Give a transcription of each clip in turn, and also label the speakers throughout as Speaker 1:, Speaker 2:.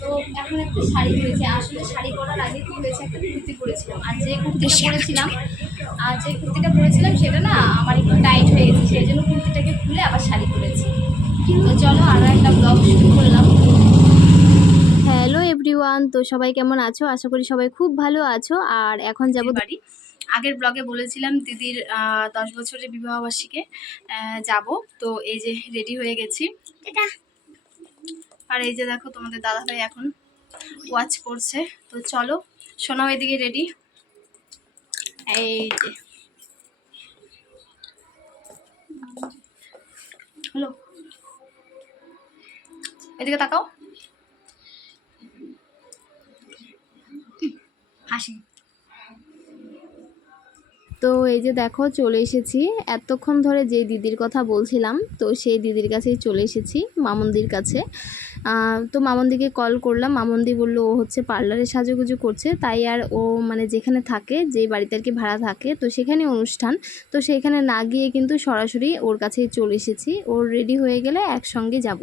Speaker 1: তো এখন একটা শাড়ি আসলে শাড়ি পরার আগে কুর্তি আর যে কুর্তিটা পরেছিলাম সেটা না আমার একটু টাইট হয়ে গেছে সেই জন্য কুর্তিটাকে খুলে আবার শাড়ি পরেছি। কিন্তু চলো একটা ব্লগ শুরু করলাম।
Speaker 2: হ্যালো এভরিওয়ান তো সবাই কেমন আছো? আশা করি সবাই খুব ভালো আছো। আর এখন যাব
Speaker 1: বাড়ি। আগের ব্লগে বলেছিলাম দিদির দশ বছরের বিবাহবার্ষিকে যাব। তো এই যে রেডি হয়ে গেছি। এটা আর এই যে দেখো তোমাদের দাদাভাই এখন ওয়াচ করছে। তো চলো শোনাও এদিকে রেডি এই যে। হ্যালো এদিকে তাকাও। হাসি।
Speaker 2: তো এই যে দেখো চলে এসেছি। এতক্ষণ ধরে যে দিদির কথা বলছিলাম তো সেই দিদির কাছেই চলে এসেছি মামন্দির কাছে। তো মামন্দিকে কল করলাম। মামন্দি বলল ও হচ্ছে পার্লারে সাজুগুজু করছে তাই আর ও মানে যেখানে থাকে যে বাড়িতে আর কি ভাড়া থাকে তো সেখানে অনুষ্ঠান। তো সেখানে না গিয়ে কিন্তু সরাসরি ওর কাছেই চলে এসেছি। ওর রেডি হয়ে গেলে একসঙ্গে যাব।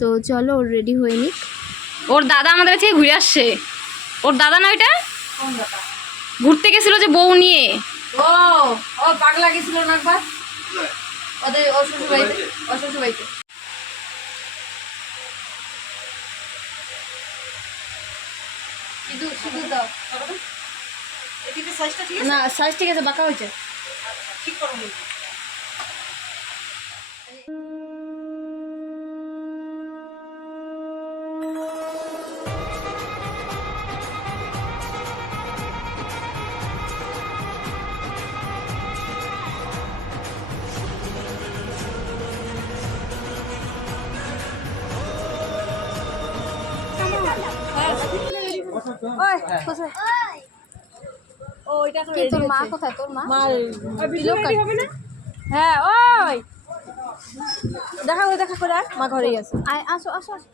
Speaker 2: তো চলো ওর রেডি হয়ে নিক।
Speaker 1: ওর দাদা আমাদের কাছে ঘুরে আসছে। ওর দাদা না ওইটা? ঘুরতে গেছিল যে বউ নিয়ে।
Speaker 3: ও ও পাগলা গেছিল না একবার? ওদের ওর শ্বশুর বাড়িতে ও শ্বশুর বাড়িতে এদিকে সাইজটা ঠিক আছে? বাঁকা হয়েছে। ঠিক আছে ঠিক করো
Speaker 2: তোর মা কোথায়? তোর মা?
Speaker 3: হ্যাঁ ওই। দেখা করে দেখা করে মা ঘরেই আছে।
Speaker 2: আয় আসো আসো আসো।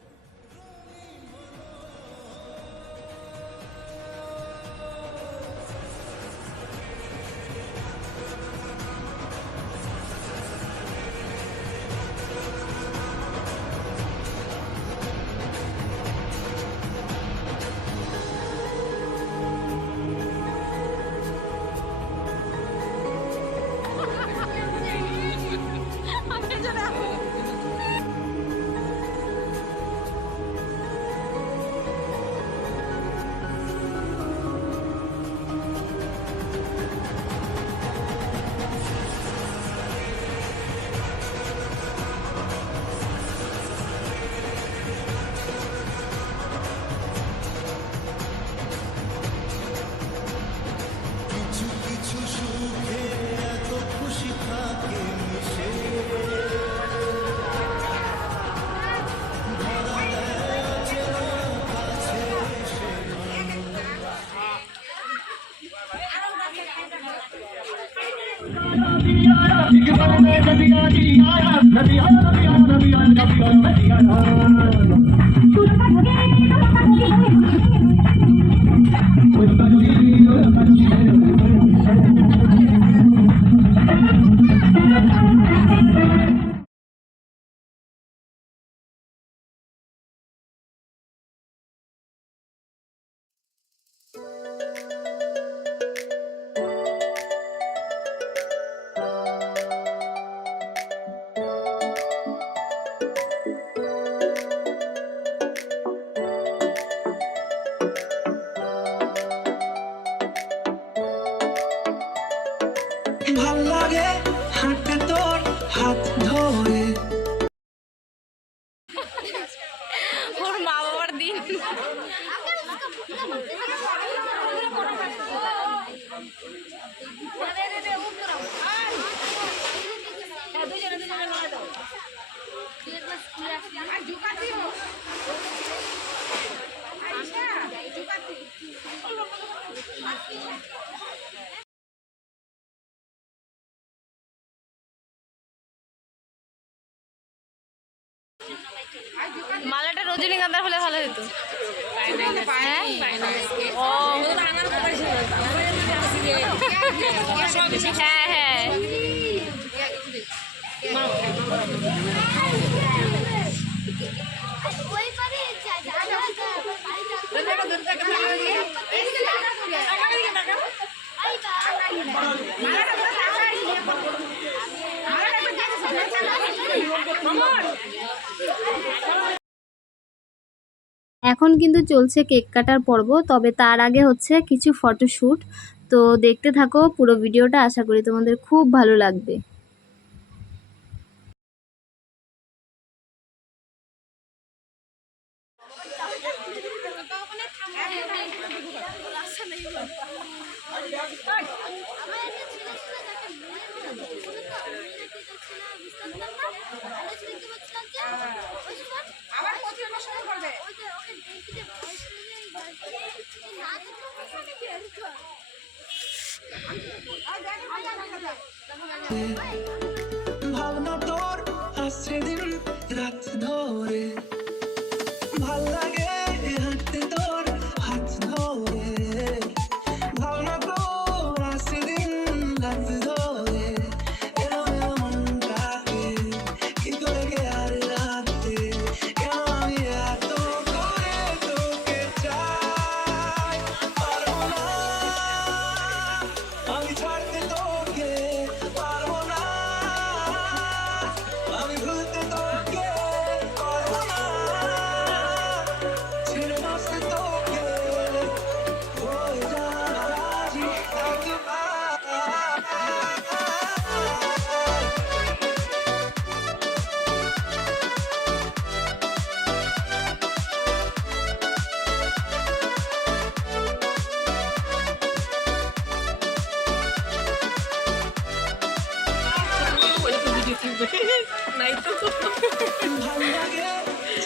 Speaker 4: دغه متن نديان جي يارا
Speaker 1: نديان نديان نديان نديان نديان রজনীকান্তার হলে ভালো হতো হ্যাঁ হ্যাঁ
Speaker 5: ওই
Speaker 2: এখন কিন্তু চলছে কেক কাটার পর্ব, তবে তার আগে হচ্ছে কিছু ফটোশ্যুট। তো দেখতে থাকো পুরো ভিডিওটা, আশা করি তোমাদের খুব ভালো লাগবে।
Speaker 4: ভাবনা তোর আসছে দিন রাত ধরে।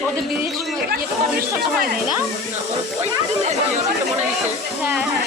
Speaker 3: ওদের বিয়ের সময় অনুষ্ঠান সময় নেই না? হ্যাঁ হ্যাঁ।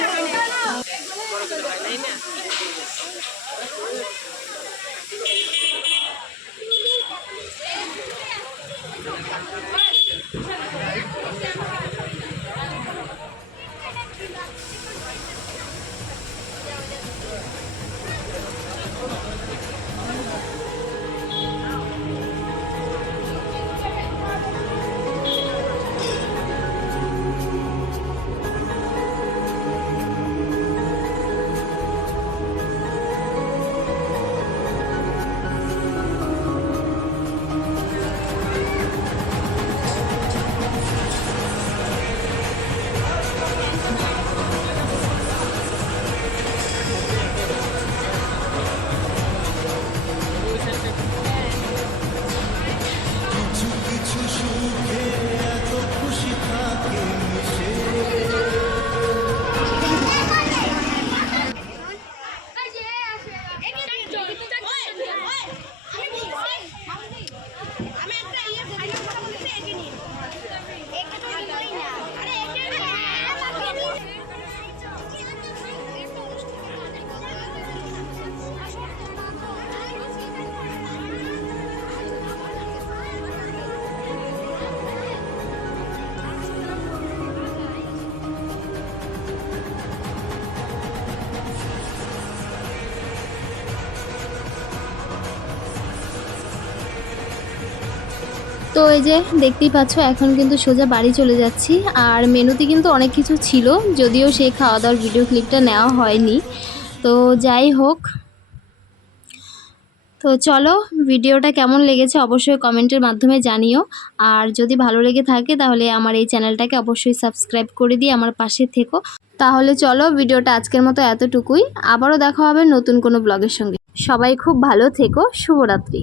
Speaker 2: তো এই যে দেখতেই পাচ্ছ, এখন কিন্তু সোজা বাড়ি চলে যাচ্ছি। আর মেনুতে কিন্তু অনেক কিছু ছিল, যদিও সেই খাওয়া দাওয়ার ভিডিও ক্লিপটা নেওয়া হয়নি। তো যাই হোক। তো চলো ভিডিওটা কেমন লেগেছে অবশ্যই কমেন্টের মাধ্যমে জানিও। আর যদি ভালো লেগে থাকে, তাহলে আমার এই চ্যানেলটাকে অবশ্যই সাবস্ক্রাইব করে দিয়ে আমার পাশে থেকো। তাহলে চলো ভিডিওটা আজকের মতো এতটুকুই। আবারও দেখা হবে নতুন কোনো ব্লগের সঙ্গে। সবাই খুব ভালো থেকো। শুভরাত্রি।